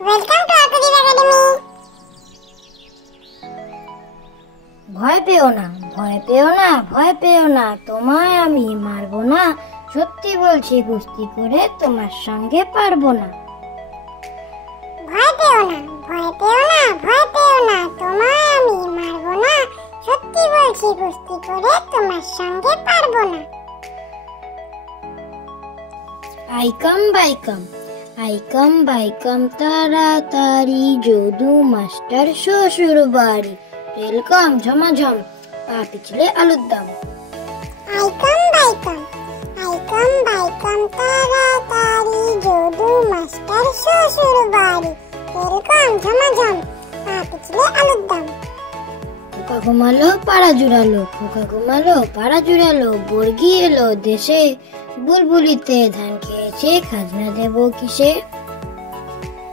Welcome to ArkoDeep Academy. ভয় পেও না, ভয় পেও না, ভয় পেও না, তোমায় আমি মারবো না। সত্যি বলছি, কুস্তি করে তোমার সঙ্গে পারবো না। ভয় পেও না, ভয় পেও না, ভয় পেও না, তোমায় আমি মারবো না। সত্যি বলছি, কুস্তি করে তোমার সঙ্গে পারবো না। আইকাম বাইকাম, আইকাম বাইকাম তাড়াতাড়ি, যদু মাস্টার শ্বশুর বাড়ি। ওয়েলকাম ঝমাঝম, পা পিছলে আলুর দম। আইকাম বাইকাম, আইকাম বাইকাম তাড়াতাড়ি, যদু মাস্টার শ্বশুর বাড়ি। ওয়েলকাম ঝমাঝম, পা পিছলে আলুর দম। খোকা ঘুমালো পাড়া জুড়ালো, খোকা ঘুমালো পাড়া জুড়ালো, বর্গি এলো দেশে। বুলবুলিতে ধান খেয়েছে, খাজনা দেবো কিসে?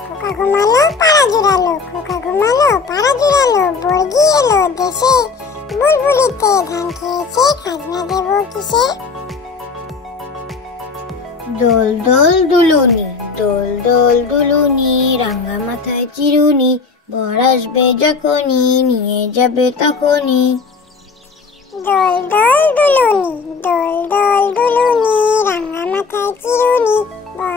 খোকা ঘুমালো পাড়া জুড়ালো, খোকা ঘুমালো পাড়া জুড়ালো, বর্গি এলো দেশে। বুলবুলিতে ধান খেয়েছে, খাজনা দেবো কিসে? দোল দোল দুলুনি, দোল দোল দুলুনি, রাঙা মাথায় চিরুনি, বর আসবে যখনই, নিয়ে যাবে তখনই। দোল দোল দুলুনি, দোল দোল দুলুনি, রাঙা মাথায় চিরুনি, বর